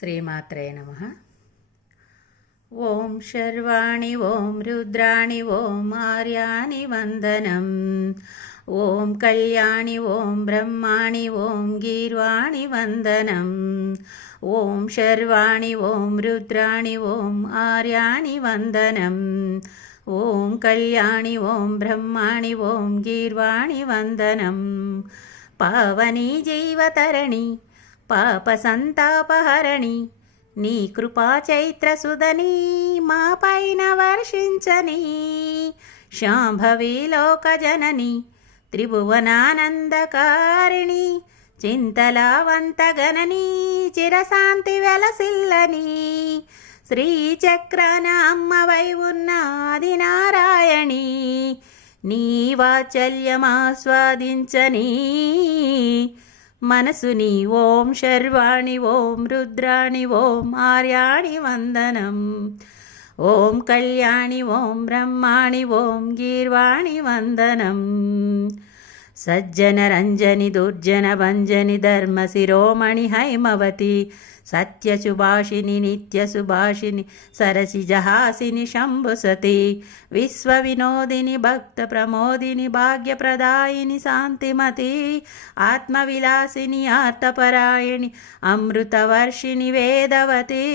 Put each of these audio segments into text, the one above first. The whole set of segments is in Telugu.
శ్రీమాత్రే నమః. ఓం శర్వాణి ఓం రుద్రాణి ఓం ఆర్యాణి వందనం. ఓం కళ్యాణి ఓం బ్రహ్మాణి ఓం గీర్వాణి వందనం. ఓం శర్వాణి ఓం రుద్రాణి ఓం ఆర్యాణి వందనం. ఓం కళ్యాణి ఓం బ్రహ్మాణి ఓం గీర్వాణి వందనం. పావని జీవతరణి పాప సంతాపహరణి నీ కృపా చైత్రసుధని మా పైన వర్షించని. శాంభవి లోకజనని త్రిభువనానందకారిణి చింతలావంతగనని చిరశాంతి వెలసిల్లని. శ్రీచక్రాన అమ్మవై ఉన్న ఆదినారాయణి నీ వాత్సల్యమాస్వాదించని మనసుని. ఓం శర్వాణి ఓం రుద్రాణి ఓం ఆర్యాణి వందనం. ఓం కళ్యాణి ఓం బ్రహ్మాణి ఓం గీర్వాణి వందనం. సజ్జన రంజని దుర్జన భంజని ధర్మ శిరోమణి హైమవతి సత్యసుభాషిని నిత్యసుభాషిని సరసిజహాసిని శంభుసతి విశ్వ వినోదిని భక్త ప్రమోదిని భాగ్యప్రదాయిని శాంతిమతి ఆత్మవిలాసిని ఆర్తపరాయణి అమృతవర్షిణి వేదవతి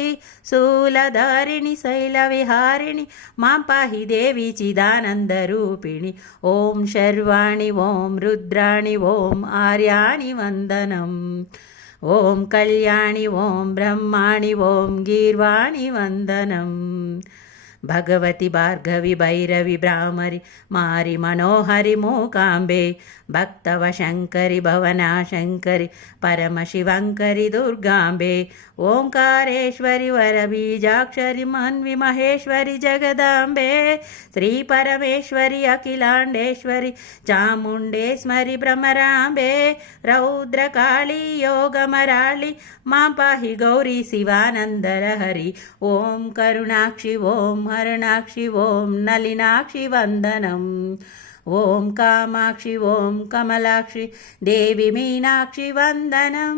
శూలధారిణి శైలవిహారిణి మాం పాహి దేవి చిదానందరూపిణి. ఓం శర్వాణి ఓం రుద్రాణి ఓం ఆర్యాణి వందనం. ఓం కళ్యాణి ఓం బ్రహ్మాణి ఓం గీర్వాణి వందనం. భగవతి భార్గవి భైరవి భ్రామరి మారి మనోహరి మూకాంబే భక్తవ శంకరి భవనా శంకరి పరమశివంకరి దుర్గాంబే. ఓంకారేశ్వరి వరబీజాక్షరి మన్వి మహేశ్వరి జగదాంబే. శ్రీ పరమేశ్వరి అఖిలాండేశ్వరి చాముండేశ్వరి భ్రమరాంబే. రౌద్రకాళీ యోగమరాళి మాం పాహి గౌరీ శివానందరహరి. ఓం కరుణాక్షి ఓం హరణాక్షి ఓం నలినాక్షి వందనం. ఓం కామాక్షి ఓం కమలాక్షి దేవి మీనాక్షి వందనం.